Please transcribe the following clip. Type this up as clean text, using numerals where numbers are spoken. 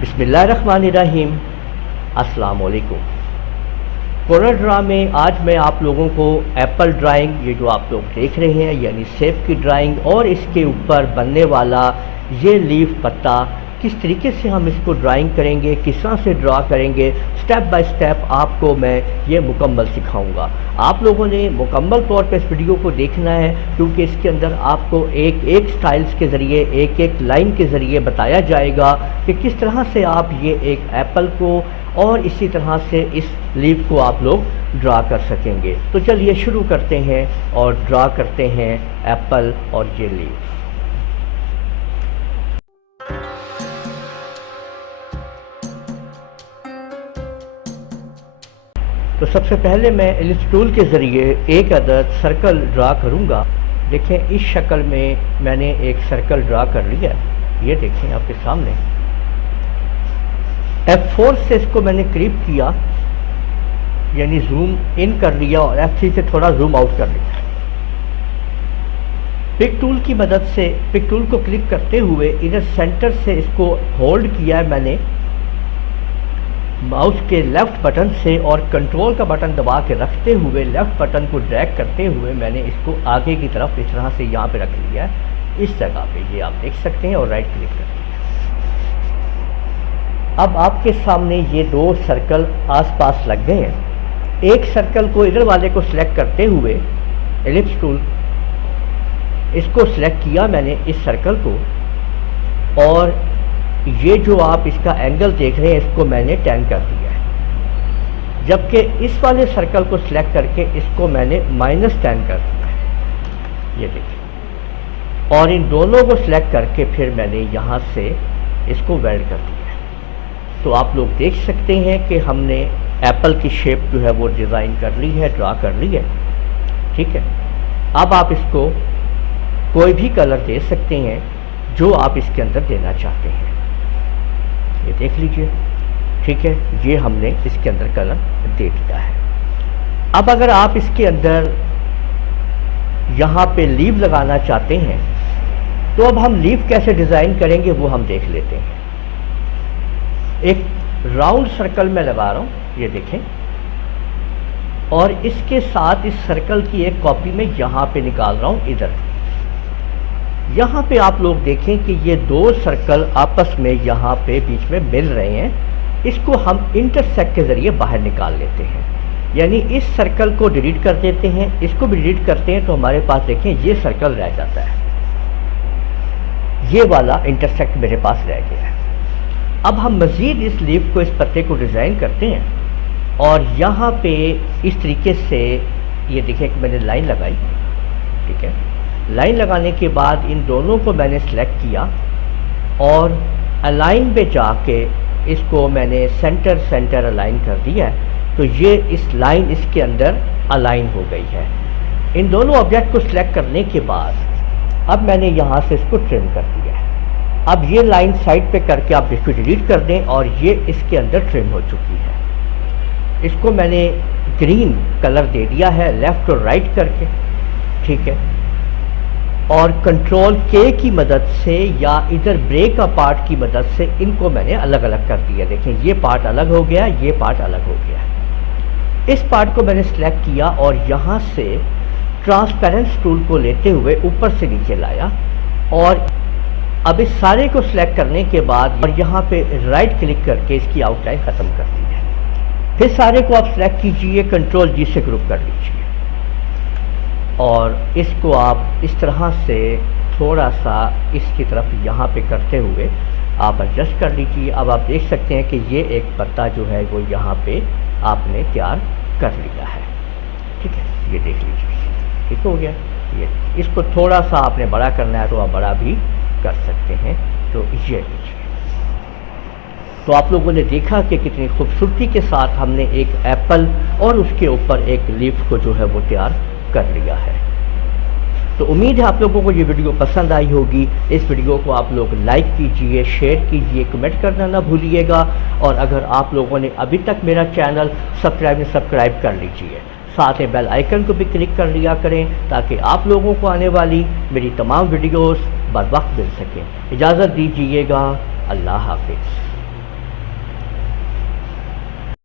बिस्मिल्लाहिर्रहमानिर्रहीम। अस्सलाम वालेकुम। कोरल ड्रा में आज मैं आप लोगों को एप्पल ड्राइंग, ये जो आप लोग देख रहे हैं यानी सेब की ड्राइंग, और इसके ऊपर बनने वाला ये लीफ पत्ता, किस तरीके से हम इसको ड्राइंग करेंगे, किस तरह से ड्रा करेंगे, स्टेप बाय स्टेप आपको मैं ये मुकम्मल सिखाऊंगा। आप लोगों ने मुकम्मल तौर पे इस वीडियो को देखना है, क्योंकि इसके अंदर आपको एक एक स्टाइल्स के ज़रिए, एक एक लाइन के ज़रिए बताया जाएगा कि किस तरह से आप ये एक एप्पल को और इसी तरह से इस लीफ को आप लोग ड्रा कर सकेंगे। तो चलिए शुरू करते हैं और ड्रा करते हैं एप्पल और ये लीफ। तो सबसे पहले मैं एलिप्स टूल के ज़रिए एक अदद सर्कल ड्रा करूँगा। देखें इस शक्ल में मैंने एक सर्कल ड्रा कर लिया, ये देखें आपके सामने। F4 से इसको मैंने करीब किया, यानी जूम इन कर लिया, और F3 से थोड़ा जूम आउट कर लिया। पिक टूल की मदद से पिक टूल को क्लिक करते हुए इधर सेंटर से इसको होल्ड किया है मैंने माउस के लेफ़्ट बटन से, और कंट्रोल का बटन दबा के रखते हुए लेफ़्ट बटन को ड्रैग करते हुए मैंने इसको आगे की तरफ इस तरह से यहाँ पे रख लिया है, इस जगह पे, ये आप देख सकते हैं, और राइट क्लिक करते हैं। अब आपके सामने ये दो सर्कल आसपास लग गए हैं। एक सर्कल को इधर वाले को सिलेक्ट करते हुए एलिप्स टूल, इसको सिलेक्ट किया मैंने इस सर्कल को, और ये जो आप इसका एंगल देख रहे हैं इसको मैंने 10 कर दिया है। जबकि इस वाले सर्कल को सिलेक्ट करके इसको मैंने -10 कर दिया है, ये देखिए। और इन दोनों को सिलेक्ट करके फिर मैंने यहाँ से इसको वेल्ड कर दिया है। तो आप लोग देख सकते हैं कि हमने एप्पल की शेप जो है वो डिज़ाइन कर ली है, ड्रा कर ली है, ठीक है। अब आप इसको कोई भी कलर दे सकते हैं जो आप इसके अंदर देना चाहते हैं, ये देख लीजिए, ठीक है। ये हमने इसके अंदर कलर दे दिया है। अब अगर आप इसके अंदर यहाँ पे लीफ लगाना चाहते हैं, तो अब हम लीफ कैसे डिज़ाइन करेंगे वो हम देख लेते हैं। एक राउंड सर्कल में लगा रहा हूँ, ये देखें, और इसके साथ इस सर्कल की एक कॉपी में यहाँ पे निकाल रहा हूँ इधर। यहाँ पे आप लोग देखें कि ये दो सर्कल आपस में यहाँ पे बीच में मिल रहे हैं। इसको हम इंटरसेक्ट के ज़रिए बाहर निकाल लेते हैं, यानी इस सर्कल को डिलीट कर देते हैं, इसको भी डिलीट करते हैं, तो हमारे पास देखें ये सर्कल रह जाता है, ये वाला इंटरसेक्ट मेरे पास रह गया है। अब हम मज़ीद इस लीफ को, इस पत्ते को डिज़ाइन करते हैं, और यहाँ पे इस तरीके से ये देखिए कि मैंने लाइन लगाई, ठीक है। लाइन लगाने के बाद इन दोनों को मैंने सेलेक्ट किया, और अलाइन पे जाके इसको मैंने सेंटर अलाइन कर दिया है। तो ये इस लाइन इसके अंदर अलाइन हो गई है। इन दोनों ऑब्जेक्ट को सिलेक्ट करने के बाद अब मैंने यहाँ से इसको ट्रिम कर दिया है। अब ये लाइन साइड पे करके आप इसको डिलीट कर दें, और ये इसके अंदर ट्रिम हो चुकी है। इसको मैंने ग्रीन कलर दे दिया है लेफ़्ट और राइट करके, ठीक है। और कंट्रोल के की मदद से या इधर ब्रेक का पार्ट की मदद से इनको मैंने अलग अलग कर दिया। देखें ये पार्ट अलग हो गया, ये पार्ट अलग हो गया। इस पार्ट को मैंने सेलेक्ट किया और यहाँ से ट्रांसपेरेंस टूल को लेते हुए ऊपर से नीचे लाया, और अब इस सारे को सिलेक्ट करने के बाद और यहाँ पे राइट क्लिक करके इसकी आउटलाइन ख़त्म कर दी है। फिर सारे को आप सिलेक्ट कीजिए, कंट्रोल जी से ग्रुप कर लीजिए, और इसको आप इस तरह से थोड़ा सा इसकी तरफ यहाँ पे करते हुए आप एडजस्ट कर लीजिए। अब आप देख सकते हैं कि ये एक पत्ता जो है वो यहाँ पे आपने तैयार कर लिया है, ठीक है। ये देख लीजिए, ठीक हो गया। ये इसको थोड़ा सा आपने बड़ा करना है तो आप बड़ा भी कर सकते हैं। तो ये लीजिए, तो आप लोगों ने देखा कि कितनी खूबसूरती के साथ हमने एक एप्पल और उसके ऊपर एक लीफ को जो है वो तैयार कर लिया है। तो उम्मीद है आप लोगों को ये वीडियो पसंद आई होगी। इस वीडियो को आप लोग लाइक कीजिए, शेयर कीजिए, कमेंट करना ना भूलिएगा, और अगर आप लोगों ने अभी तक मेरा चैनल सब्सक्राइब कर लीजिए। साथ में बेल आइकन को भी क्लिक कर लिया करें, ताकि आप लोगों को आने वाली मेरी तमाम वीडियोस बर वक्त मिल सकें। इजाज़त दीजिएगा, अल्लाह हाफिज़।